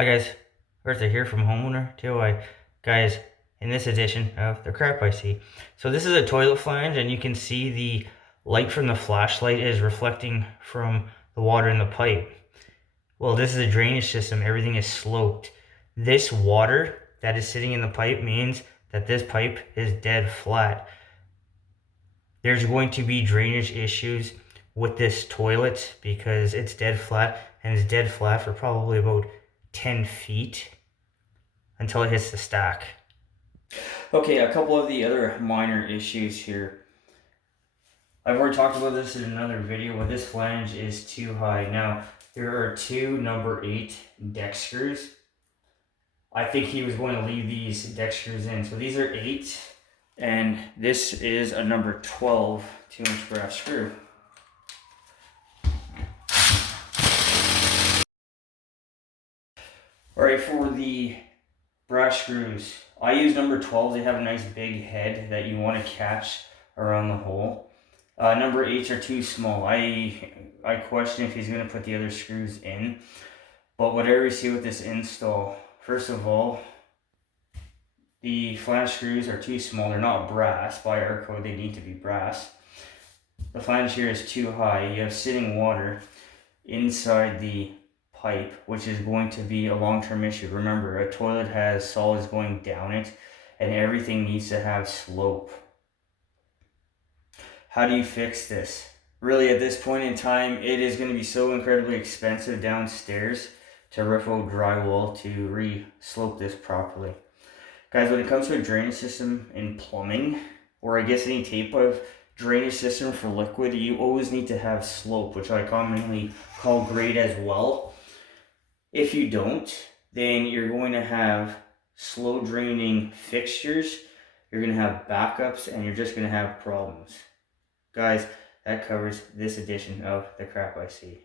Hi guys, Arthur here from Homeowner 2i. Guys, in this edition of The Crap I See. So this is a toilet flange and you can see the light from the flashlight is reflecting from the water in the pipe. Well, this is a drainage system, everything is sloped. This water that is sitting in the pipe means that this pipe is dead flat. There's going to be drainage issues with this toilet because it's dead flat, and it's dead flat for probably about 10 feet until it hits the stack. Okay, a couple of the other minor issues here. I've already talked about this in another video, but this flange is too high. Now, there are two number 8 deck screws. I think he was going to leave these deck screws in. So these are 8, and this is a number 12 2-inch brass screw. Alright, for the brass screws, I use number 12. They have a nice big head that you want to catch around the hole. Number 8s are too small. I question if he's going to put the other screws in. But whatever you see with this install, first of all, the flange screws are too small. They're not brass. By our code, they need to be brass. The flange here is too high. You have sitting water inside the pipe, which is going to be a long-term issue. Remember, a toilet has solids going down it, and everything needs to have slope. How do you fix this? Really, at this point in time, it is going to be so incredibly expensive downstairs to roof out drywall to re-slope this properly. Guys, when it comes to a drainage system in plumbing, or I guess any type of drainage system for liquid, you always need to have slope, which I commonly call grade as well. If you don't, then you're going to have slow draining fixtures, you're going to have backups, and you're just going to have problems. Guys, that covers this edition of The Crap I See.